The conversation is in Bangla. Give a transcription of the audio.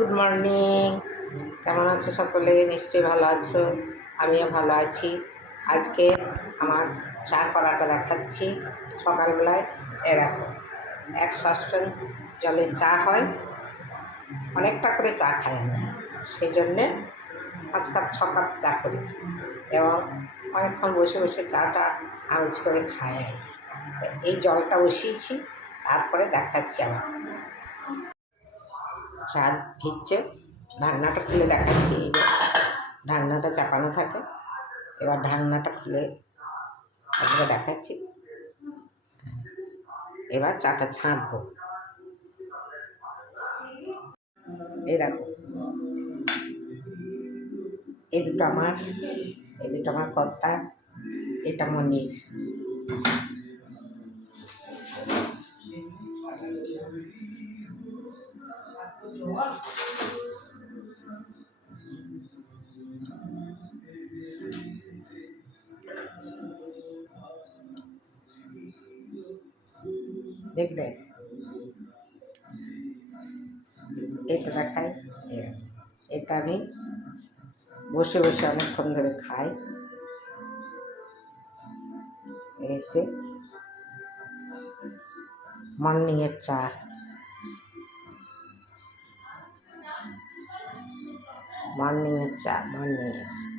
গুড মর্নিং কেমন আছো সকলে? নিশ্চয়ই ভালো আছো। আমিও ভালো আছি। আজকে আমার চা করাটা দেখাচ্ছি সকালবেলায়। এ দেখো, এক সসপ্যান জলে চা হয়। অনেকটা করে চা খাই আমি। সেই জন্যে পাঁচ কাপ, ছ কাপ চা করি। এবং অনেকক্ষণ বসে বসে চাটা আমেজ করে খাই আর। এই জলটা বসিয়েছি, তারপরে দেখাচ্ছি আবার। চা ভিজছে ঢাকনাটা খুলে দেখাচ্ছি, এই যে ঢাকনাটা চাপানো থাকে। এবার ঢাকনাটা খুলে আপনাকে দেখাচ্ছি। এবার চাটা ছাঁকবো। এই দেখো। এই দুটো আমার, এই দুটো আমার কর্তা এটা মনির। দেখবে এটা দেখাই। এটা আমি বসে বসে অনেকক্ষণ ধরে খাই হচ্ছে মর্নিংয়ের চা মর্নিংয়ের চা মর্নিংয়ের